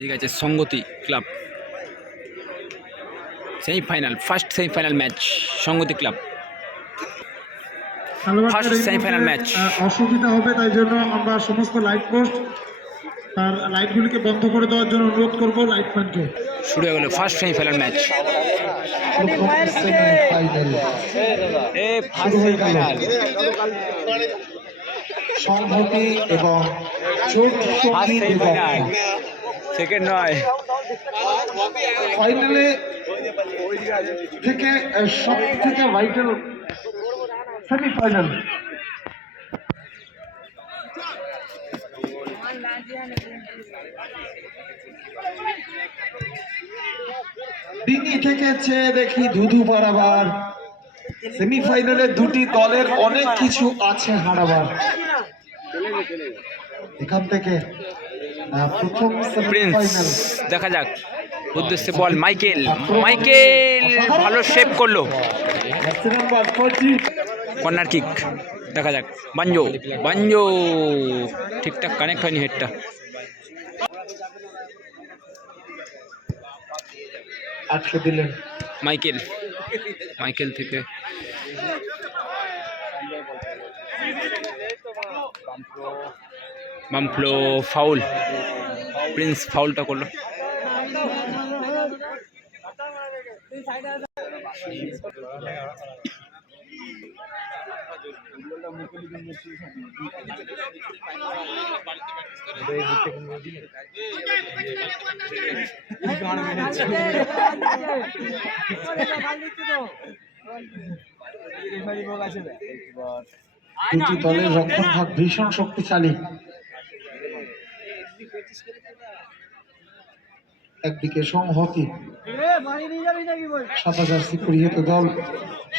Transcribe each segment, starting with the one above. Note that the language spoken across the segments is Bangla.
ঠিক আছে Sangati club. Semifinal first semifinal match Sangati club. First match. আহ, অসুবিধা হবে তাই জন্য আমরা সমস্ত লাইট পোস্ট তার লাইটগুলিকে বন্ধ করে দেওয়ার জন্য অনুরোধ করব লাইট লাইটম্যানকে শুরু হয়ে গেল ফার্স্ট সেমিফাইনাল ম্যাচ সংহতি এবং চোট সংগীত এবং সেকেন্ড নয়। ফাইনালে সব থেকে ভাইটাল সেমিফাইনাল ডিঙি থেকে চেয়ে দেখি ধুধু পারাবার সেমিফাইনালে দুটি দলের অনেক কিছু আছে হারাবার। এখান থেকে প্রিন্স দেখা যাক। উদ্দেশ্যে বল মাইকেল। মাইকেল ভালো সেভ করল। কর্নার কিক দেখা যাক। বাঞ্জো বাঞ্জো ঠিকঠাক কানেক্ট হয়নি হেডটা আটকে দিলেন। মাইকেল মাইকেল থেকে। বামফ্লো ফাউল। প্রিন্স ফাউলটা করল। ভীষণ শক্তিশালী। একদিকে সংহতি সাদা জার্সি পরিহিত দল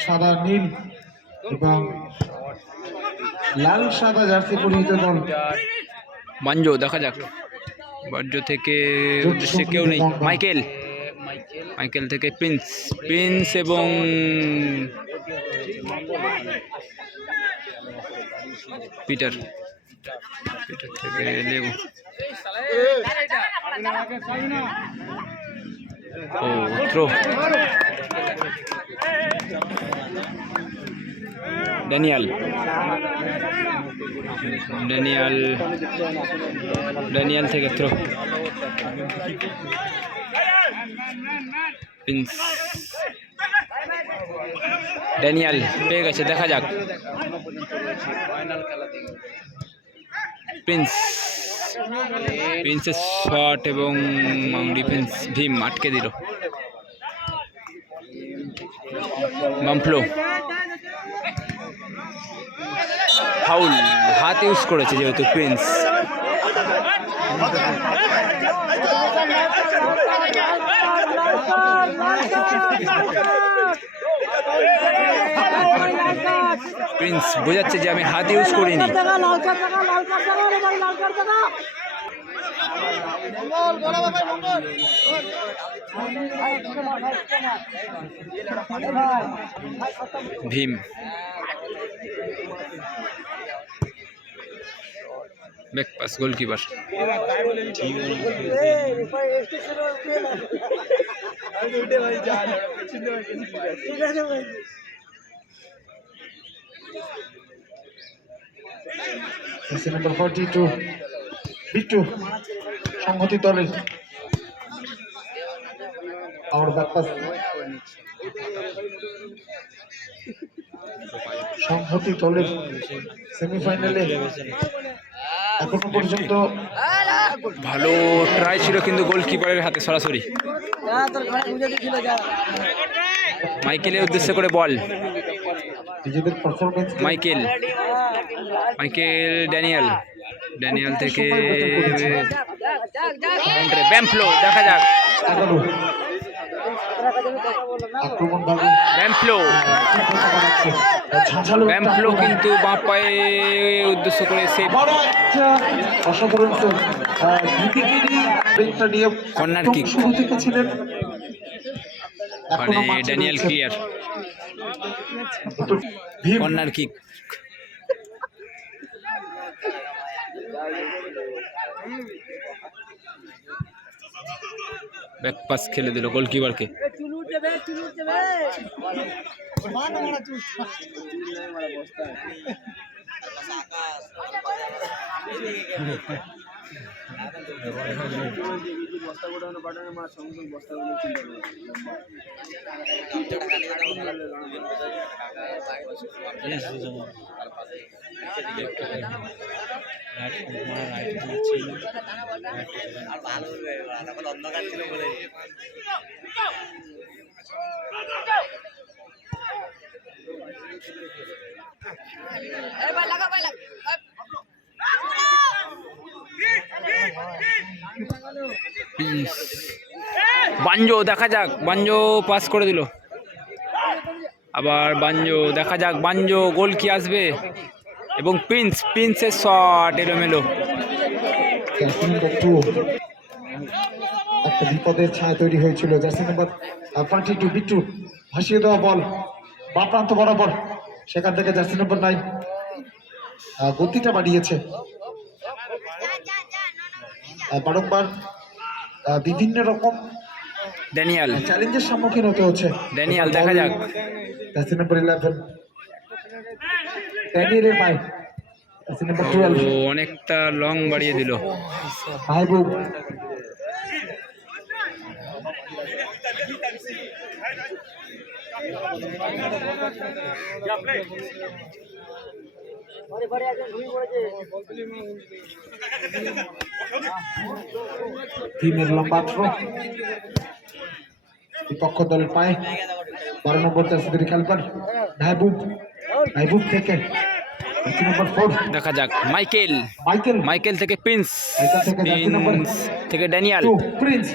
সাদা নীল এবং লাল সাদা জার্সি পরিহিত দল। বাঞ্জো দেখা যাক। বাঞ্জো থেকে উদ্দেশ্যে কেউ নেই। মাইকেল। মাইকেল থেকে প্রিন্স। প্রিন্স এবং পিটার। ও থ্রো ড্যানিয়াল। ড্যানিয়াল ড্যানিয়াল থেকে থ্রো প্রিন্স ড্যানিয়াল পেয়ে গেছে দেখা যাক। প্রিন্স। প্রিন্সের শট এবং ডিফেন্স ভীম আটকে দিল। বামফ্লো। ফাউল, হাত ইউজ করেছে যেহেতু প্রিন্স। প্রিন্স বোঝাচ্ছে যে আমি হাত ইউজ করিনি। Bheem. Back pass goalkeeper jersey number forty two Bittu Sanghati দলের আমার ব্যাপার সংহতি দলের সেমিফাইনালে এখনও পর্যন্ত ভালো ট্রাই ছিল কিন্তু গোলকিপারের হাতে সরাসরি। মাইকেলের উদ্দেশ্য করে বল মাইকেল। Michael Daniel. ড্যানিয়েল থেকে ব্যাম্পলো দেখা যাক। ব্যাম্পলো ব্যাম্পলো কিন্তু বাঁ পায়ে উদ্দেশ্য করে সে বড় একটা অসাধারণ সেভ। আহ, গীতিগিরি ব্রেকটা নিয়ে Corner একদম kick। শুরু থেকে ছিলেন মানে এখনও মাঠে ড্যানিয়েল রয়েছেন। Clear Bheem corner kick back pass খেলে দিল গোলকিপারকে প্রিন্স বাঞ্জো, দেখা যাক। বাঞ্জো পাস করে দিল। আবার বাঞ্জো, দেখা যাক। বাঞ্জো, গোল কি আসবে? এবং প্রিন্স প্রিন্সের শট এলোমেলো একটা বিপদের ছায়া তৈরি হয়েছিল। Jersey number twenty two Bittu, ভাসিয়ে দেওয়া বল। বা প্রান্ত বরাবর। সেখান থেকে জার্সি নাম্বার নাইন গতিটা বাড়িয়েছে। বারংবার বিভিন্ন রকম ড্যানিয়াল। চ্যালেঞ্জের সম্মুখীন হতে হচ্ছে। ড্যানিয়াল দেখা যাক। জার্সি নাম্বার ইলেভেন ড্যানিয়েলের পায় জার্সি নাম্বার টুয়েলভ অনেকটা লং বাড়িয়ে দিল। মাহবুব টিমের লম্বা থ্রো বিপক্ষ দলের পায়ে বারো নম্বর তাসিদের খেলবার। মাহবুব মাহবুব থেকে দেখা যাক মাইকেল। মাইকেল। মাইকেল থেকে প্রিন্স। প্রিন্স থেকে ড্যানিয়াল। To Prince.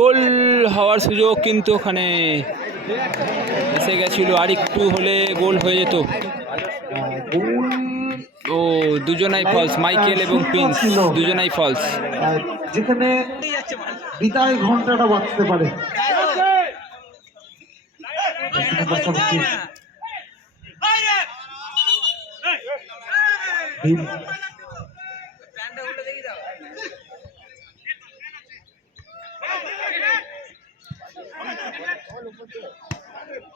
গোল হওয়ার সুযোগ কিন্তু ওখানে এসে গেছিল আর একটু হলে গোল হয়ে যেত। ও দুজনাই ফলস মাইকেল এবং প্রিন্স দুজনাই ফলস যেখানে বিদায় ঘন্টাটা বাজতে পারে। ভীম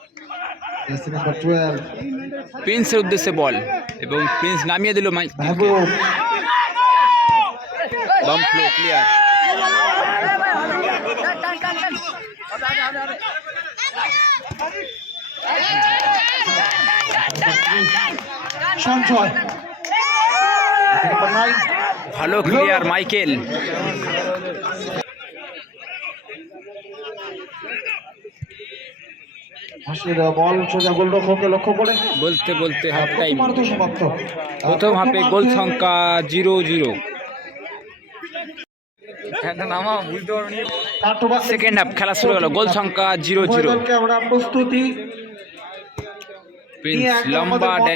জার্সি নাম্বার 12 প্রিন্সের উদ্দেশ্যে বল এবং প্রিন্স নামিয়ে দিল মাহবুব বাম ফ্লো ক্লিয়ার সঞ্চয় জার্সি নাম্বার 9 ভালো ক্লিয়ার মাইকেল দেওয়া বল সোজা গোলরক্ষককে লক্ষ্য করে। বলতে বলতে হাফ টাইম প্রথম হাফে গোল সংখ্যা জিরো জিরো সেকেন্ড হাফ খেলা শুরু হলো গোল সংখ্যা জিরো জিরো আমরা প্রস্তুতি প্রিন্স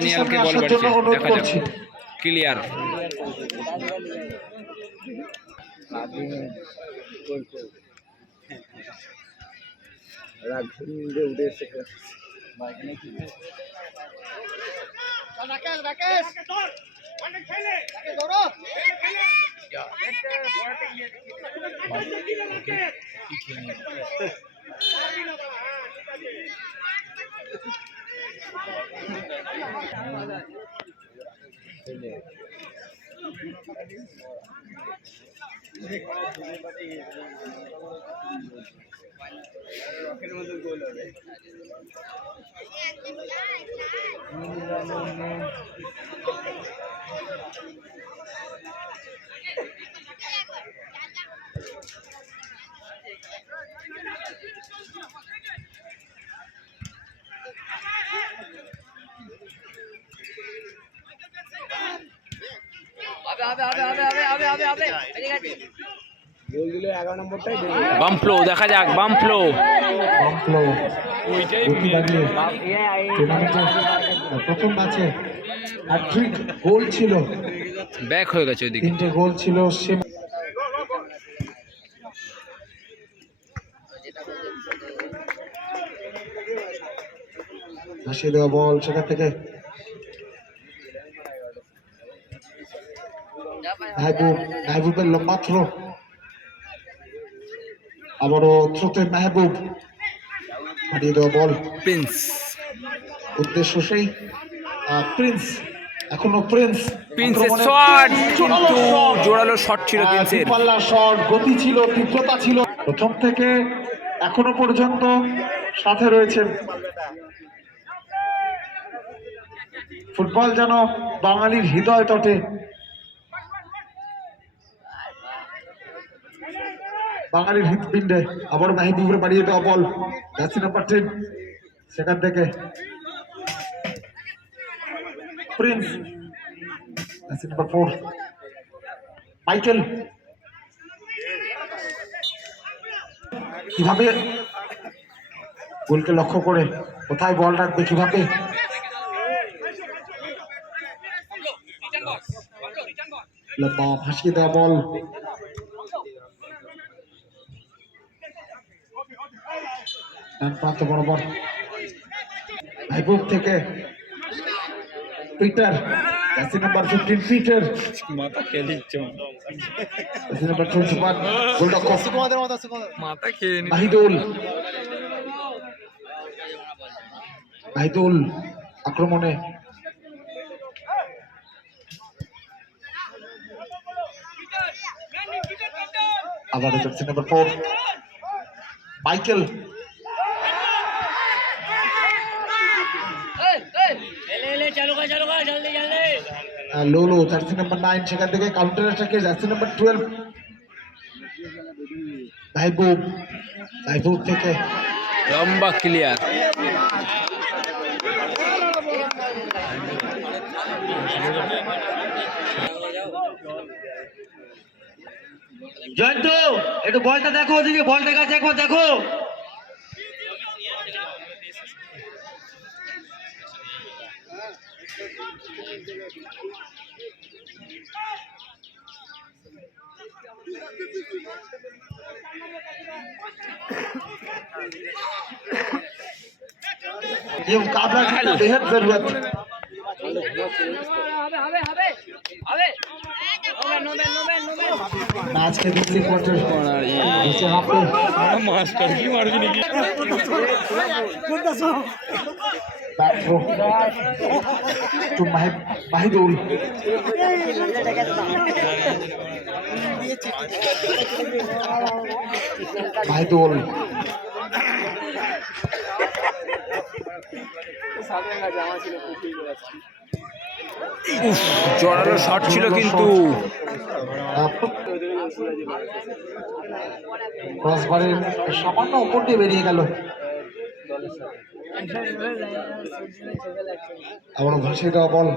নিয়ে একদম লম্বা আমাদের মঞ্চের ড্যানিয়ালকে সামনে বল আসার জন্য বাড়ছে অনুরোধ দেখা যাক করছি। ক্লিয়ার বাম ফ্লো দেখা যাক বাম ফ্লো গতি লাগিয়ে টুর্নামেন্টের প্রথম ম্যাচে হ্যাট্রিক গোল ছিল। ব্যাক হয়ে গেছে ওইদিকে। তিনটে গোল ছিল সে ভাসিয়ে দেওয়া বল সেখান থেকে। মেহবুব মেহবুবের লম্বা থ্রো আবারও থ্রোতে মেহবুব হারিয়ে দেওয়া বল। প্রিন্স উদ্দেশ্য সেই। প্রিন্স এখনও প্রিন্স প্রিন্সের শট কিন্তু জোরালো শট ছিল প্রিন্সের দূরপাল্লা শট গতি ছিল তীব্রতা ছিল। প্রথম থেকে এখনও পর্যন্ত সাথে রয়েছেন ফুটবল যেন বাঙালির হৃদয় তটে। বাঙালির হৃৎপিণ্ডে আবার মাহিবুবের বাড়িয়ে দেওয়া বল। জার্সি নাম্বার টেন সেখান থেকে। Prince jersey number four Michael কীভাবে গোলকে লক্ষ্য করে কোথায় বল রাখবে, কীভাবে? লম্বা দেওয়া বল। প্রান্ত বরাবর থেকে Peter jersey number fifteen Peter. মাথা খেয়ে দিচ্ছে জার্সি নাম্বার টোয়েন্টি ওয়ান গোলরক্ষক মাথা খেয়ে নি নাহিদুল নাহিদুল আক্রমণে। আবার জার্সি নাম্বার ফোর মাইকেল আহ, লোলো জার্সি নাম্বার নাইন সেখান থেকে counter অ্যাটাকে jersey number twelve Mahbub Mahbub থেকে লম্বা ক্লিয়ার জয়ন্ত একটু বলটা দেখো ওদিকে বলটা কাছে একবার দেখো ये मुकाबला की बेहद जरूरत है আজকে দেখছি পঞ্চাশ করার মাস্টার কি মারবি নাকি মাহিদুল মাহিদুল সামনে না জামা ছিল জোরালো শট ছিল কিন্তু ক্রসবারের সামান্য উপর দিয়ে বেরিয়ে গেল ভাসিয়ে দেওয়া বল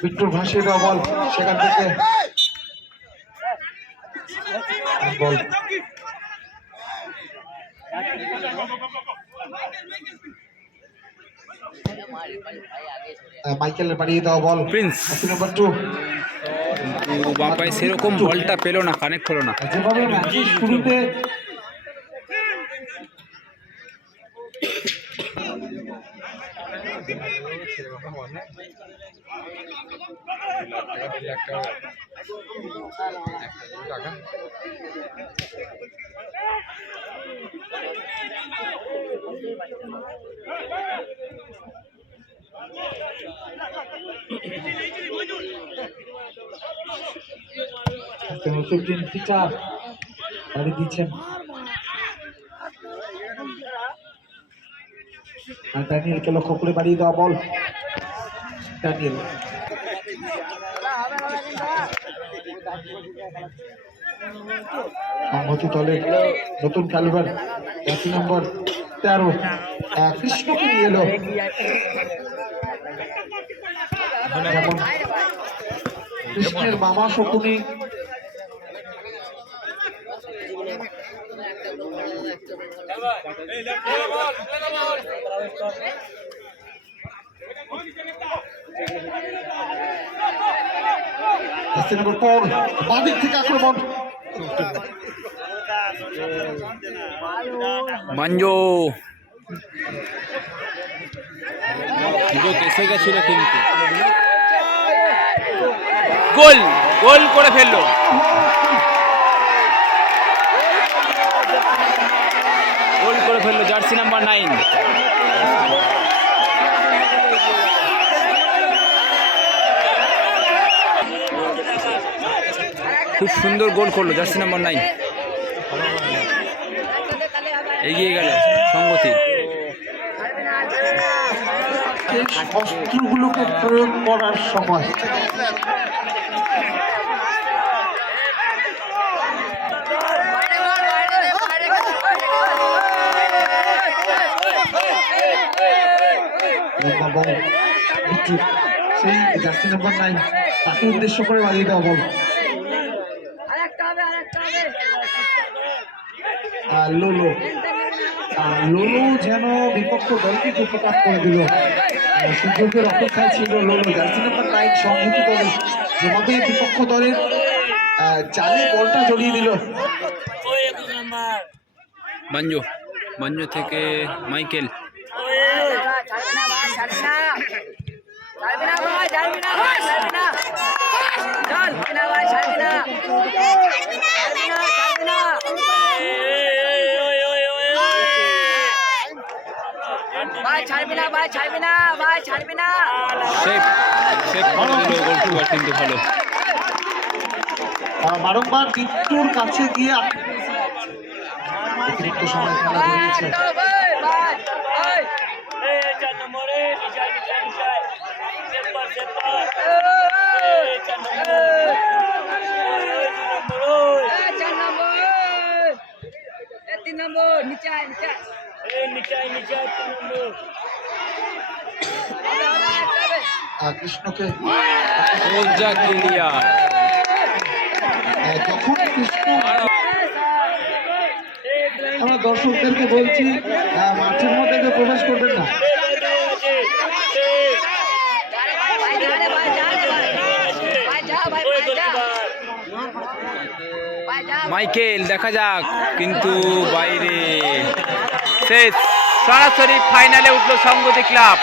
বিট্টুর ভাসিয়ে দেওয়া বল সেখান থেকে বল মাইকেলের বাড়িয়ে দেওয়া বল। প্রিন্স নাম্বার টু বাপায় সেরকম বলটা পেল না কানেক্ট হলো না। যেভাবে ম্যাচের শুরুতে বাড়ি দিচ্ছেন। আর ড্যানিয়েলকে লক্ষ্য করে বাড়িয়ে দেওয়া বল। ড্যানিয়েল। নতুন খেলোয়াড় জাতি নম্বর তেরো কৃষ্ণকে নিয়ে এলো। যেমন কৃষ্ণের মামা শকুনি জার্সি বাদিক থেকে আক্রমণ। মাঞ্জো। এসে গেছিল কিন্তু। গোল গোল করে ফেলল। গোল করে ফেলল জার্সি নাম্বার নাইন। খুব সুন্দর গোল করল জার্সি নাম্বার নাইন। এগিয়ে গেল সঙ্গতি। এই অস্ত্রগুলোকে প্রয়োগ করার সময় উদ্দেশ্য করে বাড়িয়ে দেওয়া বল লোলো লোলো যেন বিপক্ষ দলকে উপকার করে দিল। সুযোগের অপেক্ষায় ছিল লোলো। জার্সি নাম্বার নাইন সংহতি যেভাবে বিপক্ষ দলের জালে বলটা জড়িয়ে দিল। বাঞ্জো বাঞ্জো থেকে মাইকেল। ভাই ছাড়বি না ভাই ছাড়বি না ভাই ছাড়বি না কিপার কিন্তু ভালো। বারংবার বিট্টুর কাছে গিয়ে অতিরিক্ত সময় খেলা ধরিয়েছে নম্বর তিন নম্বর নিচে আয়, নিচে আয়। হবে, হবে, একটা হবে। আহ, কৃষ্ণকে যখন কৃষ্ণ আমরা দর্শকদেরকে বলছি মাঠের মধ্যে কেউ প্রবেশ করবেন না। মাইকেল দেখা যাক কিন্তু বাইরে। শেষ সরাসরি ফাইনালে উঠল সঙ্গতি ক্লাব।